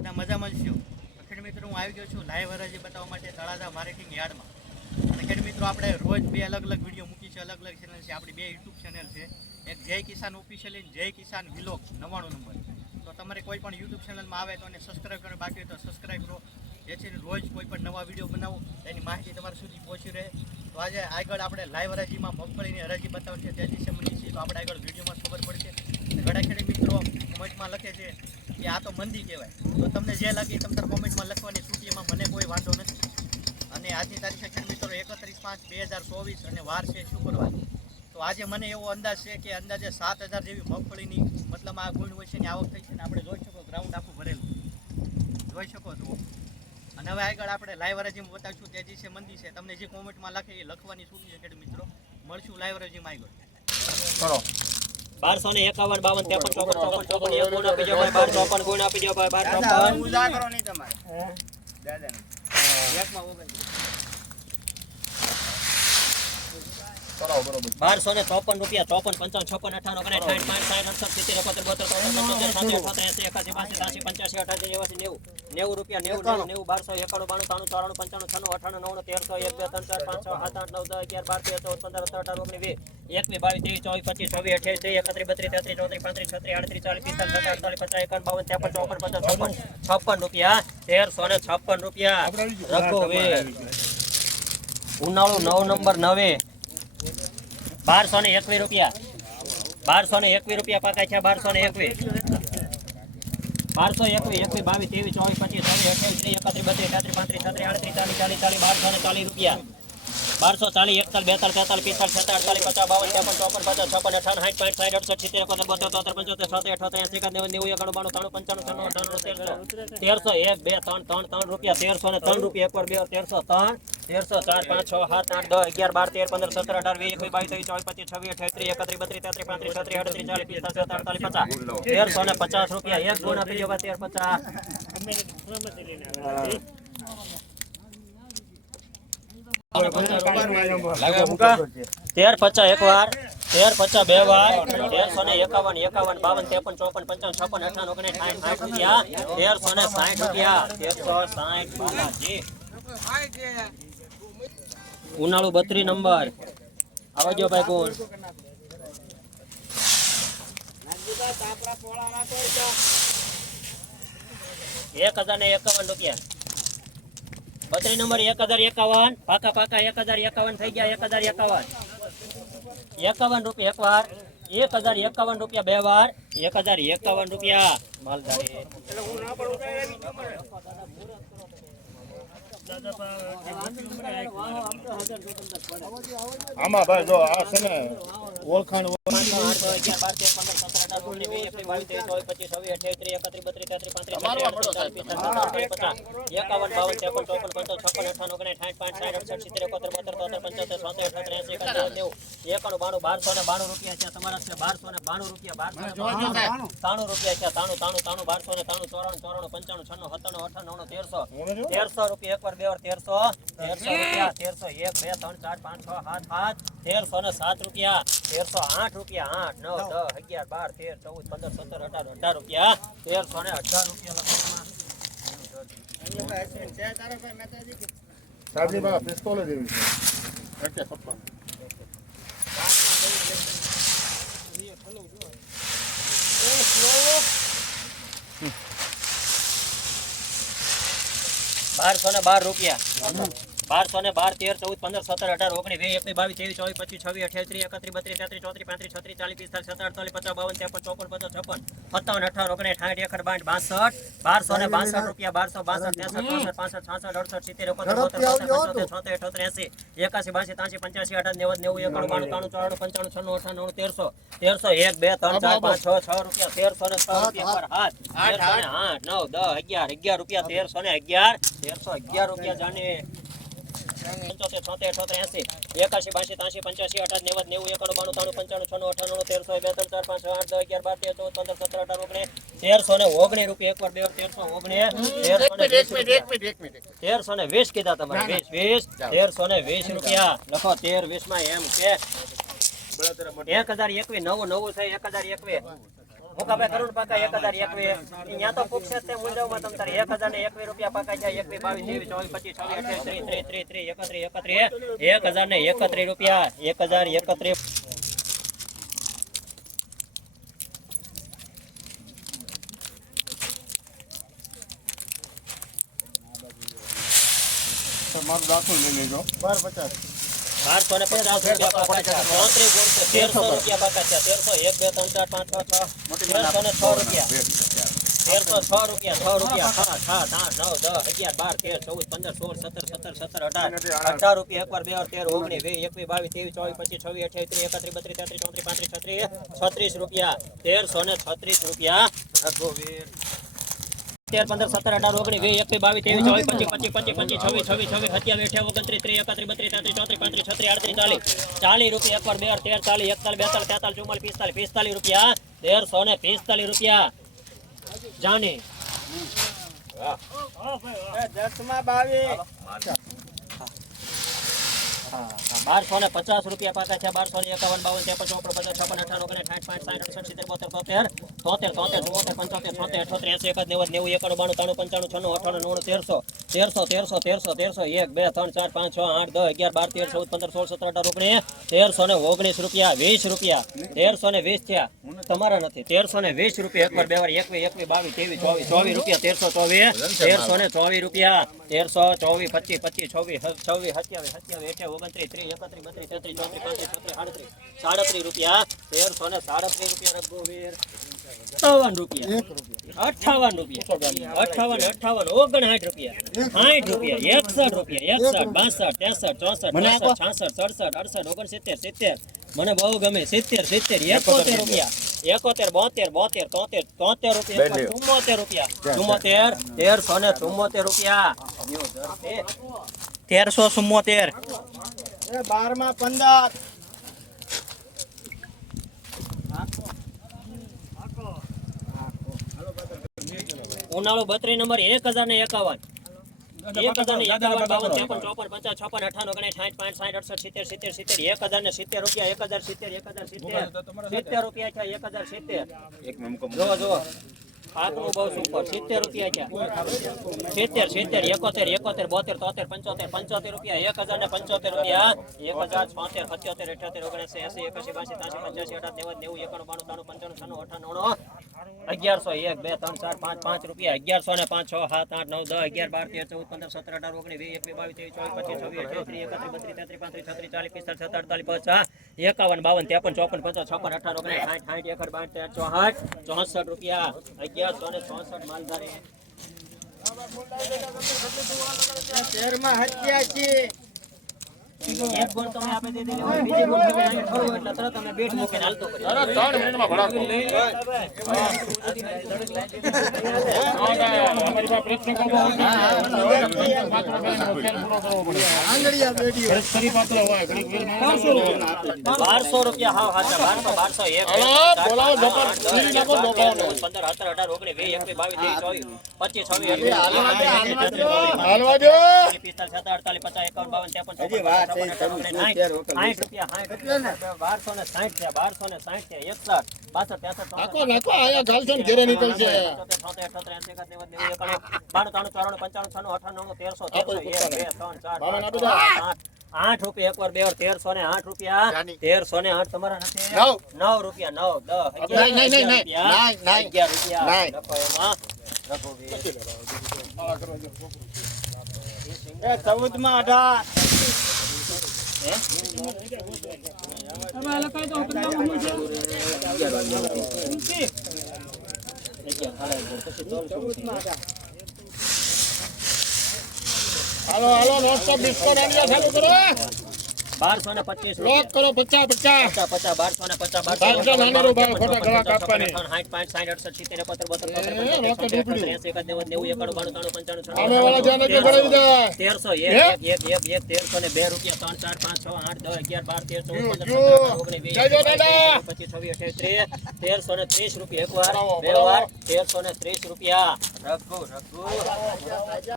બધા મજામાં જ છો. ખેડ મિત્રો, હું આવી ગયો છું લાઈવ હરાજી બતાવવા માટે તળાજા માર્કેટિંગ યાર્ડમાં. અને ખેડ મિત્રો, આપણે રોજ બે અલગ અલગ વીડિયો મૂકી છે. અલગ અલગ ચેનલ છે. આપણી બે યુટ્યુબ ચેનલ છે. એક જય કિસાન ઓફિશિયલ અને જય કિસાન વિલોગ નવ્વાણું નંબર તો તમારે કોઈ પણ યુટ્યુબ ચેનલમાં આવે તો એને સબસ્ક્રાઈબ કરો બાકી તો સબસ્ક્રાઈબ કરો. જેથી રોજ કોઈ પણ નવા વીડિયો બનાવો. એની માહિતી તમારા સુધી પહોંચી રહે. તો આજે આગળ આપણે લાઈવ હરાજીમાં મગફળીની હરાજી બતાવશે. તે દિવસે છે તો આપણે આગળ વિડીયોમાં ખબર પડશે. ઘણા મિત્રો કોમેન્ટમાં લખે છે કે આ તો મંદી કહેવાય. તો તમને જે લાગે તમને તમે કોમેન્ટમાં લખવાની સૂચિમાં મને કોઈ વાંધો નથી. અને આજની તારીખે ખેડૂત મિત્રો એકત્રીસ પાંચ બે હજાર ચોવીસ અને વાર છે શુક્રવાર. તો આજે મને એવો અંદાજ છે કે અંદાજે સાત હજાર જેવી મગફળીની મતલબ આ ગુણ વચ્ચેની આવક થઈ છે ને આપણે જોઈ શકો ગ્રાઉન્ડ આખું ભરેલું. જોઈ શકો છો. અને હવે આગળ આપણે લાઈવ હરાજીમાં બતાવીશું તે છે મંદી છે. તમને જે કોમેન્ટમાં લખે એ લખવાની સૂચિ છે ખેડૂત મિત્રો. મળશું લાઈવ હરાજીમાં આગળ. કરો બારસો ને એકાવન બાવન ત્રેપન ચોપન ચોપન ચોપન એક ગુણ આપી ભાઈ બાર ચોપન ગુણ આપી દો ભાઈ બાર ચોપન. કરો નહીં તમારે. દાદા એકમાં કરો બરોબર બારસો ને ચોપન રૂપિયા ચોપન પંચાવન છપ્પન અઠાવન ઓગણીસ સાઠ પાંચ સાઠ અડસઠ સિત્તેર એકોતેર બોતેર ત્રણ પંચોતેર સાતેર અઠોતેર એસી એકાસી બાસી ત્રાસી પંચ્યાસી અઠાસી નેવાસી નેવું. નેવું રૂપિયા નેવું નેવું નેવું બારસો એકાણું બાણું ત્રાણું ચોરાણું પંચાણું છન્નું અઠાણું નવ્વાણું તેરસો એક બે ત્રણ ચાર પાંચ છ સાત આઠ નવ દસ અગિયાર બાર તેર ચૌદ પંદર સત્તર અઢાર ઓગણીસ વીસ. એકવીસ બાવીસ ત્રીસ ચોવીસ પચીસ છવ્વીસ અઠ્યાવીસ ત્રીસ એકત્રીસ બત્રીસ તેત્રીસ ચોત્રીસ પાંત્રીસ છત્રીસ આડત્રીસ ચાલીસ પિસ્તાલીસ સત્તાવીસ અડતાલીસ પચાસ એકાવન બાવન ત્રેપન ચોપન પચાસ છપ્પન છપ્પન રૂપિયા. તેરસો ને છપ્પન રૂપિયા. રઘુવીર ઉનાળુ નવ નંબર નવે. બારસો ને એકવીસ રૂપિયા. બારસો ને એકવીસ રૂપિયા પાકા છે બારસો ને એકવીસ. બારસો એકવીસ એકવીસ, બાવીસ, ત્રેવીસ, ચોવીસ, પચીસ છવ્વીસ અઠ્યાવીસ ત્રીસ, એકત્રીસ બત્રીસ પાંત્રીસ, છત્રીસ, આડત્રીસ, ચાલીસ ચાલીસ ચાલીસ, બારસો ને ચાલીસ રૂપિયા. બારસો ચાલીસ એકતાલ બેતાલ તેતાલીસ પિસ્તાલ છત્રીસ અડતાલીસ પચાસ, બાવન, ત્રેપન, ચોપન, પચાસ, છપ્પન, અઠાવન, સાઠ, પાંચ, સાઠ, અડસઠ, સિત્તેર, એકોતેર, બોતેર, તોતેર, પંચોતેર છોતેર અઠોતેર એસી એકાદ નેવું, એકાણું, બાણું, ત્રણ, પંચાણું, છન્નું, અઠાણું, તેરસો. તેરસો એક, બે, ત્રણ ત્રણ ત્રણ રૂપિયા, તેરસો ને ત્રણ રૂપિયા, એક બે તેરસો ત્રણ, તેરસો ચાર, પાંચ, છ, સાત, આઠ, દસ, અગિયાર, બાર, તેર, પંદર, સત્તર, અઢાર, વીસ, એકવીસ, બાવીસ ત્રીસ ચોવીસ, પચીસ, છવ્વીસ, અઠ્યાવીસ, ત્રીસ, એકત્રીસ, બત્રીસ, તેત્રીસ, પાંત્રીસ, છત્રીસ, અડત્રીસ, ચાલીસ, પિસ્તાલીસ સત્તર પચાસ. તેરસો ને પચાસ રૂપિયા, એક ગુણ આપી દો તેર, પચાસ. તેર પચા એક વાર, તેર પચા બે વાર, તેરસો ને એકાવન એકાવન, બાવન, ત્રેપન, ચોપન, પંચાવન, છપ્પન અઠાવન ઓગણીસ સાઠ સાઠ રૂપિયા. તેરસો ને સાઠ રૂપિયા. તેરસો સાઠ ઉનાળુ બત્રી નંબર. આવજો ભાઈ કોણ એક હજાર ને એકાવન રૂપિયા. બત્રી નંબર એક હજાર એકાવન. પાકા પાકા એક હજાર એકાવન થઈ ગયા એક હજાર એકાવન. એકાવન રૂપિયા એક વાર એક હજાર એકાવન રૂપિયા બે વાર એક હજાર એકાવન રૂપિયા. માલધારી. આમાં ભાઈ જો આ છે ને ઓળખાણ એકાણું, બાણું, બારસો ને બાણું રૂપિયા છે તમારા છે બારસો ને બાણું રૂપિયા બારસો ને તાણું રૂપિયા છે તાણું તાણું તાણું બારસો ને તાણું ચોરાણું ચોરાણું પંચાણું છન્નું સત્તાણું અઠાણું તેરસો. તેરસો રૂપિયા એક વાર બે વાર તેરસો. તેરસો રૂપિયા તેરસો એક બે ત્રણ ચાર પાંચ છ સાત આઠ તેરસો ને સાત રૂપિયા. તેરસો આઠ રૂપિયા આઠ નવ દસ અગિયાર બાર તેર ચૌદ પંદર સત્તર અઢાર અઢાર રૂપિયા તેરસો ને અઢાર રૂપિયા લખવામાં સાહેબની પાસે પિસ્તોલ જ એવી છે. છપ્પન. બારસો ને બાર રૂપિયા. બારસો ને બાર તેર ચૌદ પચીસ બાવન ત્રેપન ચોપન તેરસો તેરસો એક બે ત્રણ ચાર પાંચ રૂપિયા તેરસો ને આઠ નવ દસ અગિયાર અગિયાર રૂપિયા તેરસો ને અગિયાર તેરસો અગિયાર રૂપિયા જાણે પંચોતેર છોતેર અઠોતેર એસી એકાશી બાસી ત્યાંસી પંચ્યાસી અઢાર નેવું નેવું એકાણું બાણું ત્રાણું પંચાણું છન્નું અઠાણું તેરસો બે ત્રણ ચાર પાંચ આઠ દસ અગિયાર બાર તેર ચૌદ પંદર સત્તર અઢાર ઓગણીસ તેરસો ને ઓગણીસ રૂપિયા એક બે તેરસો ઓગણીસ વીસ તેરસો ને વીસ કીધા તમારે વીસ વીસ તેરસો ને વીસ રૂપિયા લખો તેર વીસમાં એમ કે એક હજાર એકવીસ નવું નવું છે એક હજાર એકવીસ. મુકાભાઈ કરોડ પાકા એક હજાર એકવીસ અહીંયા તો પૂછશે જ તે મુંજાવમાં તમ તારે એક હજાર ને એકવીસ રૂપિયા પાકા છે એકવીસ બાવીસ ત્રેવીસ ચોવીસ પચીસ છવ્વીસ અઠ્યાવીસ ત્રીસ ત્રીસ ત્રીસ ત્રીસ એકત્રીસ એકત્રીસ એક હજાર ને એકત્રીસ રૂપિયા એક હજાર એકત્રીસ. મારું દાખલ લઈ લેજો. બાર પચાસ. બારસો ને પચાસ રૂપિયા પાકા છે. ચોત્રીસ ગુણસો તેરસો રૂપિયા પાકા છે. તેરસો એક બે ત્રણ ચાર પાંચ છ છ તેરસો ને છ રૂપિયા. તેરસો છ રૂપિયા છ રૂપિયા સાત સાત આઠ નવ દસ અગિયાર બાર તેર ચૌદ પંદર સોળ સત્તર સત્તર સત્તર અઢાર. અઢાર રૂપિયા એકવાર બે વાર તેર ઓગણીસ વીસ એકવીસ બાવીસ ત્રેવીસ ચોવીસ પચીસ છવ્વીસ અઠ્યાવીસ ત્રીસ એકત્રીસ બત્રીસ તેત્રીસ ચોત્રીસ પાંત્રીસ છત્રીસ છત્રીસ રૂપિયા. તેરસો ને છત્રીસ રૂપિયા. રઘુવીર. તેર પંદર સત્તર અઢાર ઓગણીસ વીસ એકવીસ બાવીસ ત્રેવીસ ચોવીસ પચીસ પચીસ પચીસ પચીસ છવ્વીસ છવ્વીસ છવ્વીસ સત્યાવીસ અઠ્યાવીસ ઓગણત્રીસ ત્રીસ એકત્રીસ બત્રીસ તેત્રીસ ચોત્રીસ પાંત્રીસ છત્રીસ આડત્રીસ ચાલીસ ચાલીસ રૂપિયા એકવાર બે તેર ચાલીસ એકતાલીસ બેતાલીસ તેતાલીસ ચુમ્માલીસ પિસ્તાલીસ પિસ્તાલીસ રૂપિયા તેરસો ને પિસ્તાલીસ રૂપિયા. જાની. બારસો ને પચાસ રૂપિયા પાકા છે બારસો ને એકાવન બાવન ત્રેપન ચોપન પચાસ છપ્પન અઠાણું ઓગણીસ સાઠ પાંચ સાઠ અડસઠ સિત્તેર બોતેર તોતેર તોતેર તોતેર ચુમ્મોતેર પંચોતેર છોતેર અઠોતેર એસી એકાદ નેવું નેવું એકાણું બાણું ત્રાણું પંચાણું છન્નું અઠાણું નવ્વાણું તેરસો તેરસો તેરસો તેરસો તેરસો એક બે ત્રણ ચાર પાંચ છ આઠ દસ અગિયાર બાર તેર ચૌદ પંદર સોળ સત્તર અઢાર ઓગણીસ તેરસો ને ઓગણીસ રૂપિયા વીસ રૂપિયા તેરસો ને વીસ થયા. તમારા નથી. તેરસો ને વીસ રૂપિયા એકવાર બે વાર એકવી એકવી બાવીસ ત્રેવીસ ચોવીસ ચોવીસ રૂપિયા તેરસો ચોવીસ તેરસો ને ચોવીસ રૂપિયા તેરસો ચોવીસ પચીસ પચીસ છવ્વીસ છવ્વીસ સત્યાવીસ સત્યાવીસ અઠ્યાવીસ ઓગણત્રીસ ત્રીસ એકત્રીસ બત્રીસ તેત્રીસ ચોત્રીસ પાંત્રીસ છત્રીસ સાડત્રીસ સાડત્રીસ રૂપિયા તેરસો ને સાડત્રીસ રૂપિયા રઘુવીર. અઠાવન રૂપિયા. અઠાવન રૂપિયા. અઠાવન અઠાવન ઓગણસાઠ રૂપિયા. સાઠ રૂપિયા એકસઠ રૂપિયા એકસઠ બાસઠ ત્રેસઠ ચોસઠ ચોસઠ છાસઠ સડસઠ અડસઠ ઓગણસિત્તેર સિત્તેર. મને બહુ ગમે. સિત્તેર સિત્તેર એકોતેર રૂપિયા. એકોતેર બોતેર બોતેર તોતેર તોતેર રૂપિયા. ચુમ્મોતેર રૂપિયા. ચુમ્મોતેર તેરસો ને ચુમ્મોતેર રૂપિયા. તેરસો ચુમ્મોતેર. બારમાં પંદર. ઉનાળો બત્રી નંબર એક હજાર ને એકાવન. એક હજાર ને એકાવન બાવન ત્રેપન ચોપન પચાસ છપ્પન અઠાણું સાઠ પાંચ સાઠ અડસઠ સિત્તેર સિત્તેર સિત્તેર એક હજાર ને સિત્તેર રૂપિયા એક હજાર સિત્તેર એક હજાર સિત્તેર. સિત્તેર રૂપિયા છે એક હજાર સિત્તેર. જો જો પાકનું બહુ સુપર સિત્તેર રૂપિયા છે સિત્તેર સિત્તેર એકોતેર એકોતેર બોતેર તોતેર પંચોતેર પંચોતેર રૂપિયા એક હજાર ને પંચોતેર રૂપિયા એક હજાર છોતેર સત્યોતેર અઠ્યોતેર ઓગણસી એસી એકાસી બાસી ત્યાસી પંચ્યાસી અઢાર નેવું નેવું એકાણું બાણું ત્રાણું, પંચાણું, છન્નું અઠાણું અગિયારસો એક, બે, ત્રણ, ચાર, પાંચ પાંચ રૂપિયા, અગિયારસો ને પાંચ, છ, સાત, આઠ, નવ, દસ, અગિયાર, બાર, તેર, ચૌદ, પંદર, સત્તર, અઢાર, ઓગણીસ, વીસ, એકવીસ, બાવીસ, ત્રેવીસ, ચોવીસ, પચીસ, છવ્વીસ અઠ્યાવીસ ત્રીસ એકત્રીસ, બત્રીસ, તેત્રીસ પાંત્રીસ છત્રીસ ચાલીસ પિસ્તાલીસ સત્તર અડતાલીસ, પચાસ, એકાવન, બાવન, ત્રેપન, ચોપન પચાસ છપ્પન અઠાર ઓગણીસ, સાઠ સાઠ એકડ બાર, તેર, ચોસઠ ચોસઠ રૂપિયા અગિયારસો ને ચોસઠ તેરમાં હત્યાસી એક ગોળ તમે આપી દીધેલી હોય બીજી ગોળ તમે અહીંયા ઠરવો એટલે તરત તમે બેટ મૂકીને હાલતો કરી અરે ત્રણ મિનિટમાં ભડાકો અમારી પાસે પ્રશ્ન કરવો હોય પાત્ર કરીને પૂરો કરવો પડે આંગળીયા બેડીઓ ફરી પાત્ર હોય ઘડીક વીર માણસ બારસો રૂપિયા હા હાચા બારસો બારસો એક બે, હલો, ચાર, બોલાવો, પાંચ, ડોક્ટર. લીલી નાખો, અઠ્ઠાવન ઓગણીસ સાઠ સાઠ રૂપિયા સાઠ બારસો ને સાઠ છે બારસો ને સાઠ છે એકસઠ બાસઠ ત્રેસઠ ચોસઠ, નાખો નાખો આયા ગાલશો ને ઘેરે નીકળશે આઠ રૂપિયા એકવાર બે વાર તેરસો ને આઠ રૂપિયા તેરસો ને આઠ તમારા નથી નવ. રૂપિયા નવ દસ નહીં, નહીં, નહીં, નહીં. અગિયાર. રૂપિયા નહીં. લખો એમાં. લખો ચૌદમાં અઢાર અગિયાર, સાડા અગિયાર. પછી ત્રણસો. હાલો હાલો નોસ્ટોપ ડિસ્કો ચાલુ કરો બારસો ને પચીસ લોક કરો પચાસ પચાસ. પચાસ પચાસ બારસો પચાસ બારસો ખોટા ગળા કાપવાની. સાઠ પાંચ સાઠ અડસઠ સિત્તેર તેરસો એક એક એક તેરસો ને બે રૂપિયા ત્રણ ચાર પાંચ છ આઠ દસ અગિયાર બાર તેરસો પચીસ છવ્વીસ અઠ્યાવીસ ત્રીસ તેરસો ને ત્રીસ રૂપિયા એક વાર બે વાર તેરસો ને ત્રીસ રૂપિયા. રઘુ રઘુ